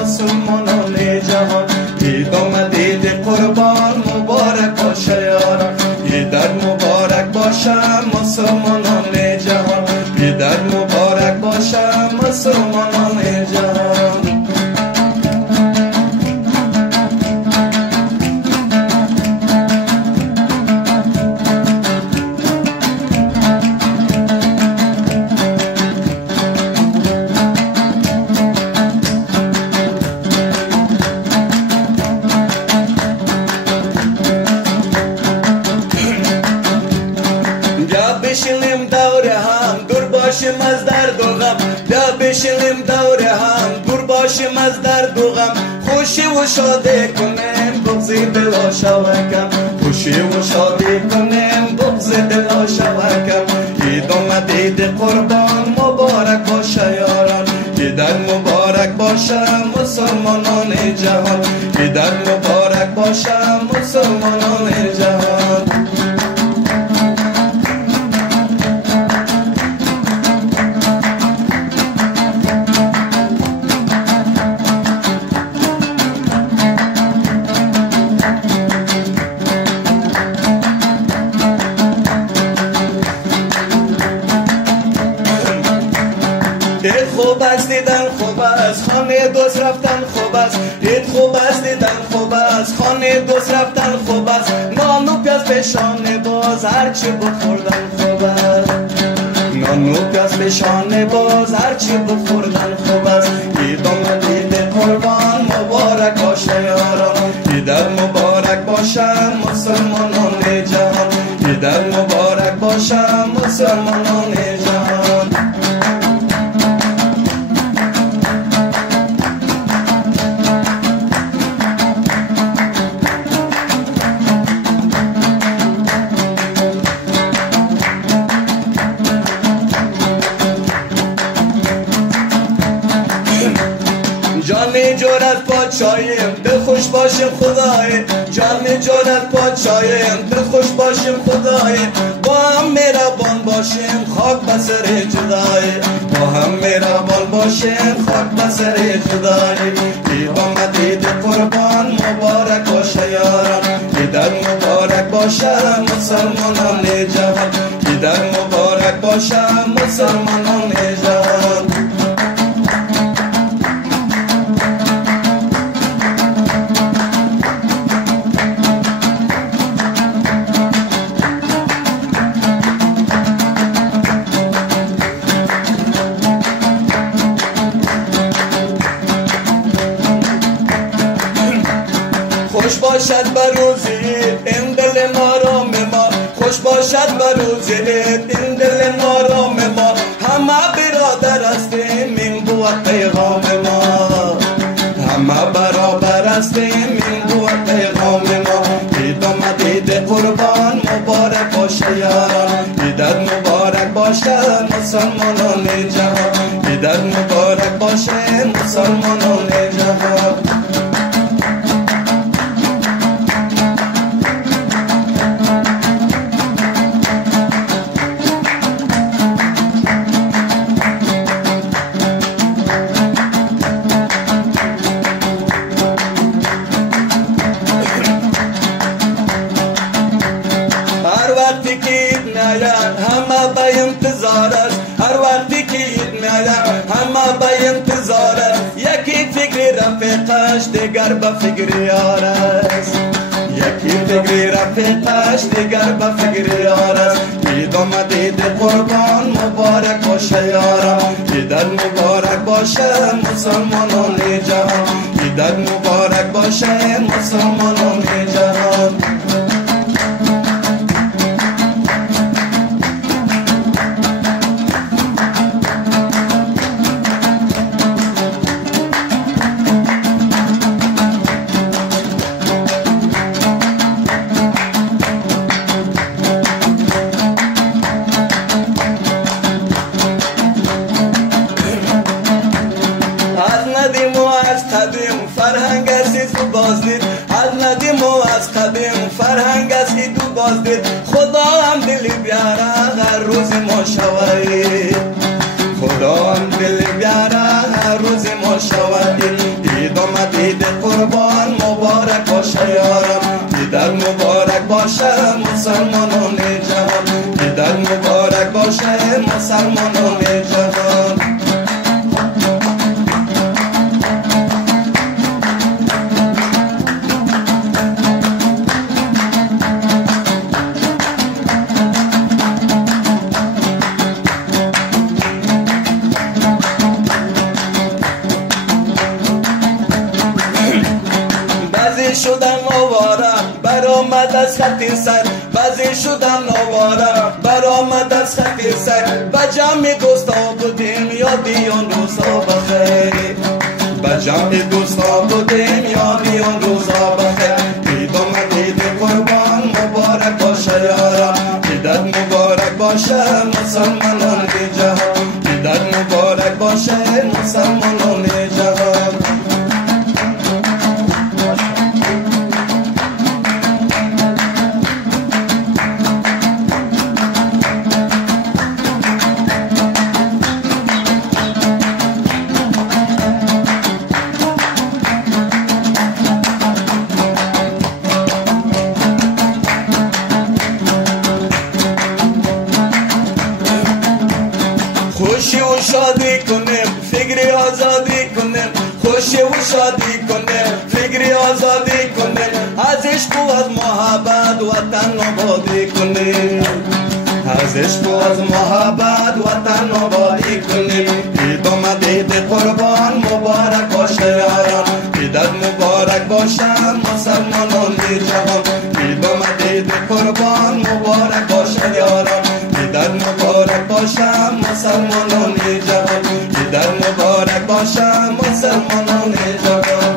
مسلمانان جهان. عید آمد عید قربان مبارک باشه یاران. عید مبارک باشه مسلمانان جهان. عید مبارک باشه مسلمانان جهان. بشینیم دور هم دور باشیم از درد و غم. بیا بشینیم دور هم دور باشیم از درد و غم. خوشی و شادی کنیم بغضی دلا شود کم. خوشی و شادی کنیم بغضی دلا شود کم. عید آمد عید قربان مبارک باشه یاران. عید مبارک باشه مسلمانان جهان. عید مبارک باشه مسلمانان جهان. عید خوب است دیدن خوب است خانه دوست رفتن خوب است. عید خوب است دیدن خوب است خانه دوست رفتن خوب است. نان و پیاز پیشانه باز هرچی بخوردن خوب است. نان و پیاز پیشانه باز هرچی بخوردن خوب است. عید آمد عید قربان مبارک باشه یاران. عید مبارک باشه مسلمانان جهان. عید مبارک باشه مسلمانان جهان. جانی جور از پادشاهیم دل خوش باشیم خدای. جانی جور از پادشاهیم دل خوش باشیم خدای. با هم مهربان باشیم خاک به سر جدای. با هم مهربان باشیم خاک به سر جدای. عید آمد عید قربان مبارک باشه یاران. عید مبارک باشه مسلمانان جهان. عید مبارک باشه مسلمانان جهان. خوش باشد بروزی این دل نارام ما. خوش باشد بروزی این دل نارام ما. همه برادر هستیم این بود پیغام ما. همه برابر هستیم این بود پیغام ما. عید آمد عید قربان مبارک باشه یاران. عید مبارک باشه مسلمانان جهان. عید مبارک باشه مسلمانان جهان. همه به انتظار است. هر وقتی که عید میآید همه به انتظار است. یکی فکر رفیقش دیگر به فکر یار است. یکی فکر رفیقش دیگر به فکر یار است. عید آمد عید قربان مبارک باشه یاران. عید مبارک باشه مسلمانان جهان. عید مبارک باشه مسلمانان جهان. فرهنگ عزیز و بازدید از ندیم و از قدیم. فرهنگ عزیز و بازدید خدا هم دلی بیاره هر روز ما شوید. خدا هم دلی بیاره هر روز ما شوید. آمد عید قربان مبارک باشه یارم، عیدت مبارک باشه مسلمانان جهان، عیدت مبارک باشه مسلمانان جهان. شدم آوارم برآمد از خط سر، بعضی شدم آوارم برآمد از خط سر، با جمع دوستا بودیم یادی آن روزا بخیر، با جمع دوستا بودیم یادی آن روزا بخیر. عید آمد عید قربان مبارک باشه یارم، عیدت مبارک باشه مسلمانان جهان، عیدت مبارک باشه مسلمانان جهان. خوشی و شادی کنیم فکری آزادی کنیم، خوشی و شادی کنیم فکری آزادی کنیم، از عشق و از محبت وطن آبادی کنیم، از عشق و از محبت وطن آبادی کنیم. عید آمد عید قربان مبارک باشه یارم، عیدت مبارک باشه مسلمانان جهان، عید آمد عید قربان مبارک باشه یارم، عیدت مبارک باشه مسلمانان جهان، عیدت مبارک باشه مسلمانان جهان.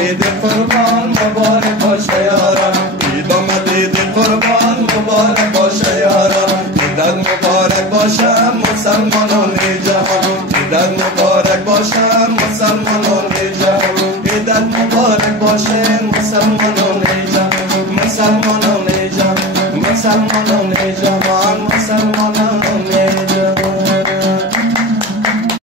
عید قربان مبارک باشه یارم، عید آمد عید قربان مبارک باشه یارم، عیدت مبارک باشه مسلمانان جهان، عیدت مبارک